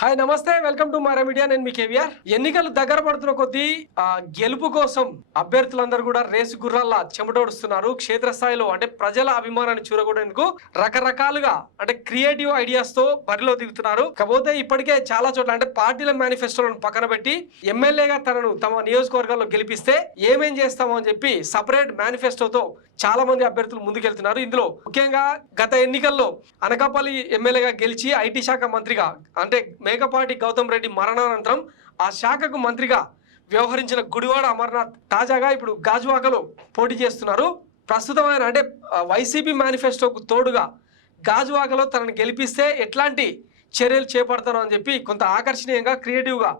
Hi నమస్తే, welcome to Mara media. నేను మీ కేవీఆర్. ఎన్నికలు దగ్గర పడుతున్న కొద్దీ గెలుపు కోసం అభ్యర్థులందరూ కూడా రేసు గుర్రాల్లా చెమటోడుస్తున్నారు. క్షేత్రస్థాయిలో అంటే ప్రజల అభిమానాన్ని చూరగొట్టేందుకు రకరకాలుగా అంటే క్రియేటివ్ ఐడియాస్ తో బరిలో దిగుతున్నారు. కాకపోతే ఇప్పటికే చాలా చోట్ల అంటే పార్టీల మేనిఫెస్టోలను పక్కన పెట్టి ఎమ్మెల్యేగా తనను తమ నియోజకవర్గాల్లో గెలిపిస్తే ఏమేం చేస్తామో అని చెప్పి సపరేట్ మేనిఫెస్టోతో చాలా మంది అభ్యర్థులు ముందుకెళ్తున్నారు. ఇందులో ముఖ్యంగా గత ఎన్నికల్లో అనకాపల్లి ఎమ్మెల్యేగా గెలిచి ఐటీ శాఖ మంత్రిగా అంటే మేకపాటి గౌతమ్ రెడ్డి మరణానంతరం ఆ శాఖకు మంత్రిగా వ్యవహరించిన గుడివాడ అమర్నాథ్ తాజాగా ఇప్పుడు గాజువాకలో పోటీ చేస్తున్నారు. ప్రస్తుతం ఆయన అంటే వైసీపీ మేనిఫెస్టోకు తోడుగా గాజువాకలో తనను గెలిపిస్తే ఎట్లాంటి చర్యలు చేపడతారో అని చెప్పి కొంత ఆకర్షణీయంగా క్రియేటివ్గా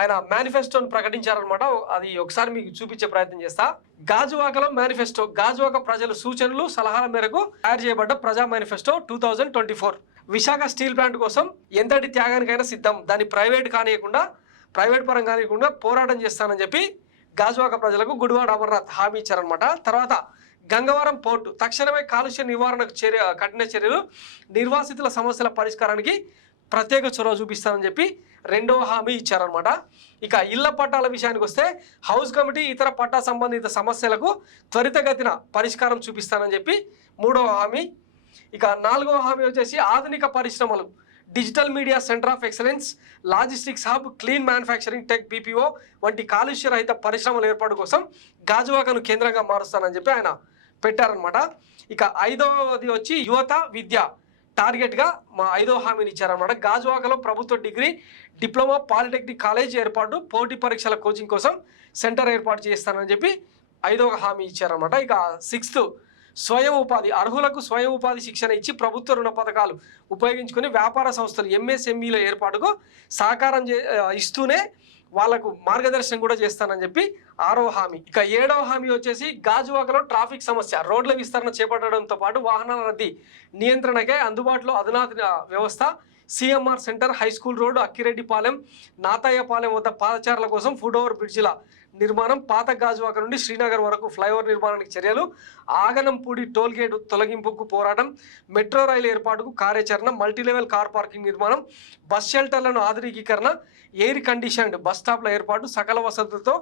ఆయన మేనిఫెస్టోను ప్రకటించారనమాట. అది ఒకసారి మీకు చూపించే ప్రయత్నం చేస్తా. గాజువాకలో మేనిఫెస్టో, గాజువాక ప్రజల సూచనలు సలహాల మేరకు తయారు చేయబడ్డ ప్రజా మేనిఫెస్టో 2024. విశాఖ స్టీల్ ప్లాంట్ కోసం ఎంతటి త్యాగానికైనా సిద్ధం, దాన్ని ప్రైవేట్ పరం కానియకుండా పోరాటం చేస్తానని చెప్పి గాజువాక ప్రజలకు గుడివాడ అమర్నాథ్ హామీ ఇచ్చారనమాట. తర్వాత గంగవరం పోర్టు తక్షణమే కాలుష్య నివారణకు కఠిన చర్యలు, నిర్వాసితుల సమస్యల పరిష్కారానికి ప్రత్యేక చొరవ చూపిస్తానని చెప్పి రెండవ హామీ ఇచ్చారనమాట. ఇక ఇళ్ల పట్టాల విషయానికి వస్తే హౌస్ కమిటీ ఇతర పట్టా సంబంధిత సమస్యలకు త్వరితగతిన పరిష్కారం చూపిస్తానని చెప్పి మూడవ హామీ. ఇక నాలుగవ హామీ వచ్చేసి ఆధునిక పరిశ్రమలు, digital media centre of excellence, logistics hub, clean manufacturing, tech, BPO వంటి కాలుష్య రహిత పరిశ్రమల ఏర్పాటు కోసం గాజువాకను కేంద్రంగా మారుస్తానని చెప్పి ఆయన పెట్టారనమాట. ఇక ఐదవది వచ్చి యువత విద్య టార్గెట్గా మా ఐదవ హామీని ఇచ్చారనమాట. గాజువాకలో ప్రభుత్వ డిగ్రీ, డిప్లొమా, పాలిటెక్నిక్ కాలేజ్ ఏర్పాటు, పోటీ పరీక్షల కోచింగ్ కోసం సెంటర్ ఏర్పాటు చేస్తానని చెప్పి ఐదవ హామీ ఇచ్చారనమాట. ఇక సిక్స్త్ స్వయం ఉపాధి, అర్హులకు స్వయం ఉపాధి శిక్షణ ఇచ్చి ప్రభుత్వ రుణ పథకాలు ఉపయోగించుకొని వ్యాపార సంస్థలు ఎంఎస్ఎంఈల ఏర్పాటుకు సహకారం ఇస్తూనే వాళ్లకు మార్గదర్శనం కూడా చేస్తానని చెప్పి ఆరవ హామీ. ఇక ఏడవ హామీ వచ్చేసి గాజువాకలో ట్రాఫిక్ సమస్య, రోడ్ల విస్తరణ చేపట్టడంతో పాటు వాహనాల రద్దీ నియంత్రణకై అందుబాటులో అధునాతన వ్యవస్థ, CMR centre, high school road, Akkireddipalem, Nathayapalem వద్ద పాదచారుల కోసం ఫుట్ ఓవర్ బ్రిడ్జిల నిర్మాణం, పాత గాజువాక నుండి శ్రీనగర్ వరకు ఫ్లైఓవర్ నిర్మాణానికి చర్యలు, ఆగనంపూడి టోల్ గేట్ తొలగింపుకు పోరాటం, మెట్రో రైలు ఏర్పాటుకు కార్యాచరణ, మల్టీలెవెల్ కార్ పార్కింగ్ నిర్మాణం, బస్ షెల్టర్లను ఆధునికీకరణ, ఎయిర్ కండిషన్డ్ బస్ స్టాప్ల ఏర్పాటు, సకల వసతులతో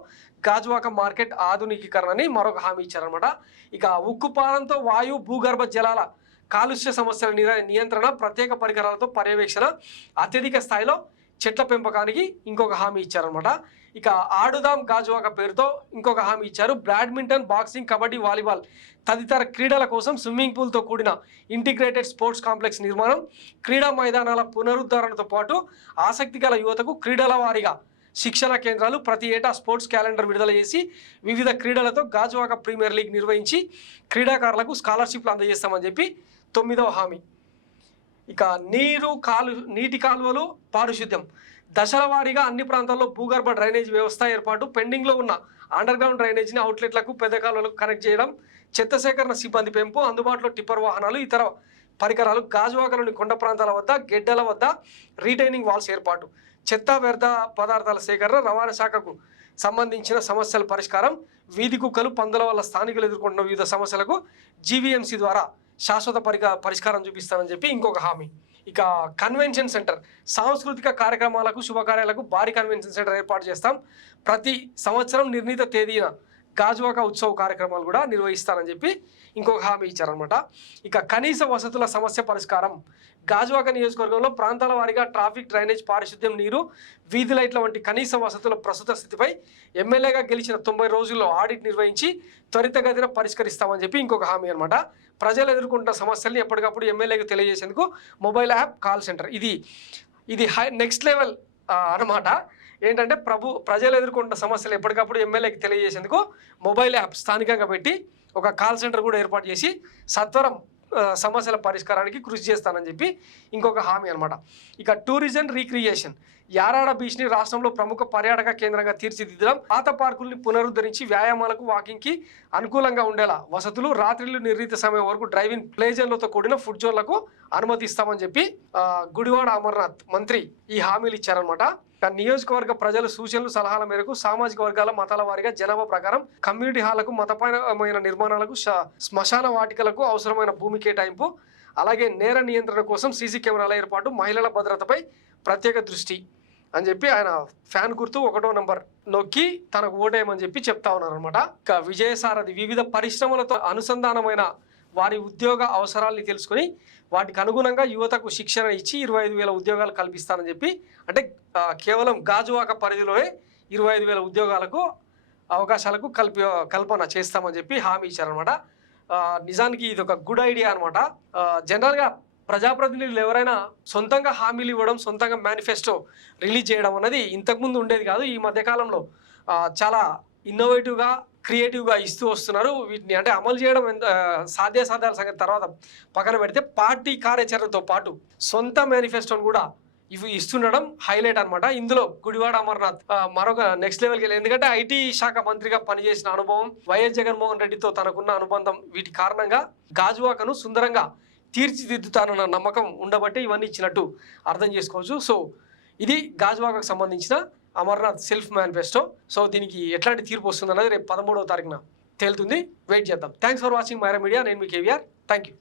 గాజువాక మార్కెట్ ఆధునికీకరణ అని మరొక హామీ ఇచ్చారనమాట. ఇక ఉక్కుపాలంతో వాయు భూగర్భ జలాల కాలుష్య సమస్యల నియంత్రణ, ప్రత్యేక పరికరాలతో పర్యవేక్షణ, అత్యధిక స్థాయిలో చెట్ల పెంపకానికి ఇంకొక హామీ ఇచ్చారనమాట. ఇక ఆడుదాం గాజువాక పేరుతో ఇంకొక హామీ ఇచ్చారు. బ్యాడ్మింటన్, బాక్సింగ్, కబడ్డీ, వాలీబాల్ తదితర క్రీడల కోసం స్విమ్మింగ్ పూల్తో కూడిన ఇంటిగ్రేటెడ్ స్పోర్ట్స్ కాంప్లెక్స్ నిర్మాణం, క్రీడా మైదానాల పునరుద్ధరణతో పాటు ఆసక్తి గల యువతకు క్రీడల వారీగా శిక్షణ కేంద్రాలు, ప్రతి ఏటా స్పోర్ట్స్ క్యాలెండర్ విడుదల చేసి వివిధ క్రీడలతో గాజువాక ప్రీమియర్ లీగ్ నిర్వహించి క్రీడాకారులకు స్కాలర్షిప్లు అందజేస్తామని చెప్పి తొమ్మిదవ హామీ. ఇక నీటి కాలువలు పారిశుద్ధ్యం, దశల వారీగా అన్ని ప్రాంతాల్లో భూగర్భ డ్రైనేజ్ వ్యవస్థ ఏర్పాటు, పెండింగ్లో ఉన్న అండర్ గ్రౌండ్ డ్రైనేజీని అవుట్లెట్లకు, పెద్ద కాలువలకు కనెక్ట్ చేయడం, చెత్త సేకరణ సిబ్బంది పెంపు, అందుబాటులో టిప్పర్ వాహనాలు, ఇతర పరికరాలు, గాజువాకలోని కొండ ప్రాంతాల వద్ద, గెడ్డల వద్ద రీటైనింగ్ వాల్స్ ఏర్పాటు, చెత్త వ్యర్థ పదార్థాల సేకరణ, రవాణా శాఖకు సంబంధించిన సమస్యల పరిష్కారం, వీధి కుక్కలు, పందుల వల్ల స్థానికులు ఎదుర్కొంటున్న వివిధ సమస్యలకు జీవీఎంసీ ద్వారా శాశ్వత పరిష్కారం చూపిస్తామని చెప్పి ఇంకొక హామీ. ఇక కన్వెన్షన్ సెంటర్, సాంస్కృతిక కార్యక్రమాలకు, శుభకార్యాలకు భారీ కన్వెన్షన్ సెంటర్ ఏర్పాటు చేస్తాం, ప్రతి సంవత్సరం నిర్ణీత తేదీన గాజువాక ఉత్సవ కార్యక్రమాలు కూడా నిర్వహిస్తానని చెప్పి ఇంకొక హామీ ఇచ్చారనమాట. ఇక కనీస వసతుల సమస్య పరిష్కారం, గాజువాక నియోజకవర్గంలో ప్రాంతాల వారీగా ట్రాఫిక్, డ్రైనేజ్, పారిశుద్ధ్యం, నీరు, వీధి లైట్ల వంటి కనీస వసతుల ప్రస్తుత స్థితిపై ఎమ్మెల్యేగా గెలిచిన 90 రోజుల్లో ఆడిట్ నిర్వహించి త్వరితగతిన పరిష్కరిస్తామని చెప్పి ఇంకొక హామీ అనమాట. ప్రజలు ఎదుర్కొంటున్న సమస్యల్ని ఎప్పటికప్పుడు ఎమ్మెల్యేకి తెలియజేసేందుకు మొబైల్ యాప్, కాల్ సెంటర్, ఇది నెక్స్ట్ లెవెల్ అనమాట. ఏంటంటే ప్రజలు ఎదుర్కొంటున్న సమస్యలు ఎప్పటికప్పుడు ఎమ్మెల్యేకి తెలియజేసేందుకు మొబైల్ యాప్ స్థానికంగా పెట్టి ఒక కాల్ సెంటర్ కూడా ఏర్పాటు చేసి సత్వరం సమస్యల పరిష్కారానికి కృషి చేస్తానని చెప్పి ఇంకొక హామీ అనమాట. ఇక టూరిజం రీక్రియేషన్, యారాడ బీచ్ని రాష్ట్రంలో ప్రముఖ పర్యాటక కేంద్రంగా తీర్చిదిద్దడం, పాత పార్కుల్ని పునరుద్ధరించి వ్యాయామాలకు, వాకింగ్కి అనుకూలంగా ఉండేలా వసతులు, రాత్రిళ్ళు నిర్ణీత సమయం వరకు డ్రైవింగ్ ప్లేజర్లతో కూడిన ఫుడ్ జోన్లకు అనుమతిస్తామని చెప్పి గుడివాడ అమర్నాథ్ మంత్రి ఈ హామీలు ఇచ్చారనమాట. నియోజకవర్గ ప్రజల సూచనలు సలహాల మేరకు సామాజిక వర్గాల, మతాల వారీగా జనాభా ప్రకారం కమ్యూనిటీ హాలకు, మతపరమైన నిర్మాణాలకు, శ్మశాన వాటికలకు అవసరమైన భూమి కేటాయింపు, అలాగే నేర నియంత్రణ కోసం సీసీ కెమెరాల ఏర్పాటు, మహిళల భద్రతపై ప్రత్యేక దృష్టి అని చెప్పి ఆయన ఫ్యాన్ గుర్తు 1వ నంబర్ నొక్కి తనకు ఓటేయమని చెప్పి చెప్తా ఉన్నారు అనమాట. ఇక విజయసారథి వివిధ పరిశ్రమలతో అనుసంధానమైన వారి ఉద్యోగ అవసరాల్ని తెలుసుకొని వాటికి అనుగుణంగా యువతకు శిక్షణ ఇచ్చి 25,000 ఉద్యోగాలు కల్పిస్తానని చెప్పి, అంటే కేవలం గాజువాక పరిధిలోనే 25,000 ఉద్యోగాలకు అవకాశాలకు కల్పన చేస్తామని చెప్పి హామీ ఇచ్చారనమాట. నిజానికి ఇది ఒక గుడ్ ఐడియా అనమాట. జనరల్గా ప్రజాప్రతినిధులు ఎవరైనా సొంతంగా హామీలు ఇవ్వడం, సొంతంగా మేనిఫెస్టో రిలీజ్ చేయడం అనేది ఇంతకుముందు ఉండేది కాదు. ఈ మధ్యకాలంలో చాలా ఇన్నోవేటివ్గా, క్రియేటివ్గా ఇస్తూ వస్తున్నారు. వీటిని అంటే అమలు చేయడం సాధ్యాసాధ్యాల సంగతి తర్వాత పక్కన పెడితే పార్టీ కార్యాచరణతో పాటు సొంత మేనిఫెస్టోని కూడా ఇవి ఇస్తుండడం హైలైట్ అనమాట. ఇందులో గుడివాడ అమర్నాథ్ మరొక నెక్స్ట్ లెవెల్కి వెళ్ళి, ఎందుకంటే ఐటీ శాఖ మంత్రిగా పనిచేసిన అనుభవం, వైఎస్ జగన్మోహన్ రెడ్డితో తనకున్న అనుబంధం, వీటి కారణంగా గాజువాకను సుందరంగా తీర్చిదిద్దుతానన్న నమ్మకం ఉండబట్టి ఇవన్నీ ఇచ్చినట్టు అర్థం చేసుకోవచ్చు. సో ఇది గాజువాకకు సంబంధించిన అమర్నాథ్ సెల్ఫ్ మేనిఫెస్టో. సో దీనికి ఎట్లాంటి తీర్పు వస్తుంది అన్నది రేపు 13వ తారీఖున తేలుతుంది. వెయిట్ చేద్దాం. Thanks for watching Myra media. నేను మీ కేవీఆర్. Thank you.